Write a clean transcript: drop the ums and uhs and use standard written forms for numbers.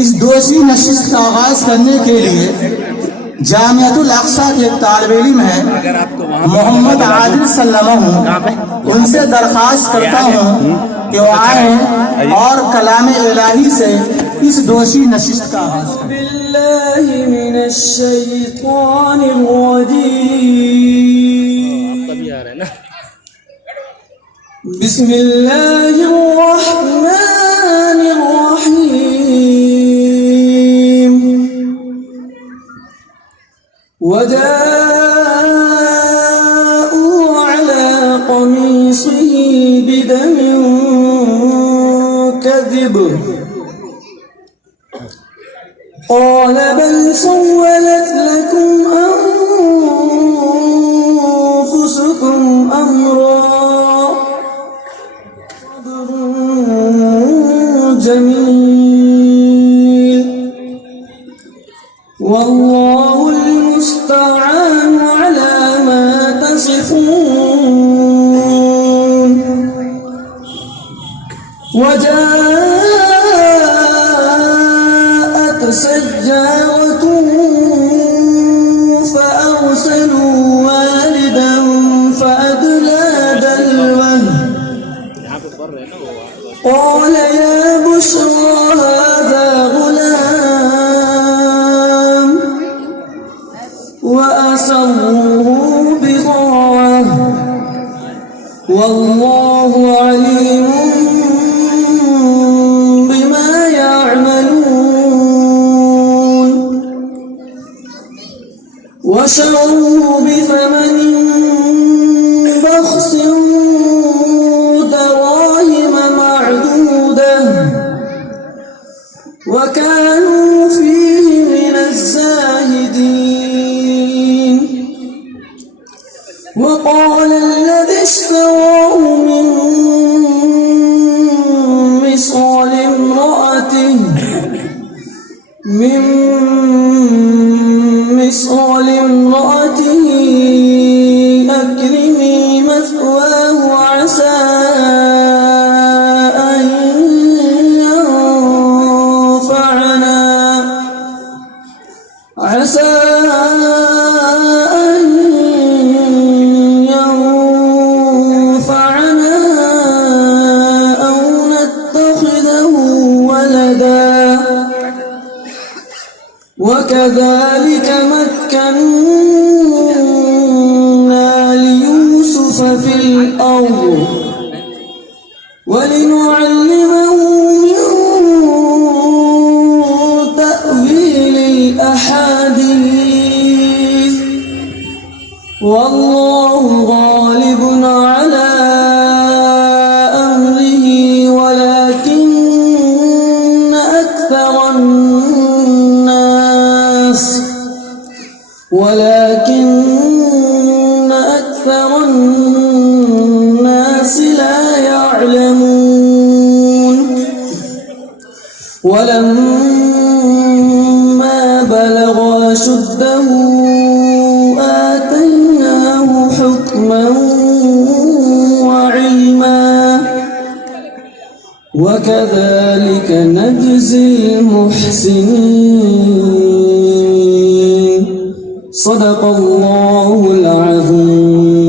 इस दोषी नशिस्त का आगाज करने के लिए जामियातुल अक्सा के एक तालिब इल्म है मोहम्मद आदिल सल्लल्लाहु, उनसे दरख्वास्त करता हूँ कि वो आए और कलाम इलाही से इस दोषी नशिस्त का आगाज करें। बिस्मिल्लाहिर्रहमानिर्रहीम। वजाअू अला क़मीसिही बिदमिन कज़िब क़ाल बल सव्वलत लकुम अन्फुसुकुम अम्रा जमील वल्लाहुल मुस्तआन अला मा तसिफून। वजाअत सज्जारतुन फअरसलू वालिदहum फअदला दल्वह قال يا بشرى هذا غلام وأسروه بضاعة والله عليم بما يعملون. وشروه بثمن بخس وكانوا فيه من الزاهدين. وقال الذي اشتراه من مصر لامرأته أكرمي مثواه عسى أن ينفعنا أو نتخذه ولدا وكذلك مكنا ليوسف في الأرض ولنعلمه من تأويل الأحاديث والله غالب على أمره ولكن أكثر الناس لا يعلمون. ولما بلغ أشده آتيناه حكما وعلما وكذلك نجزي المحسنين. صدق الله العظيم.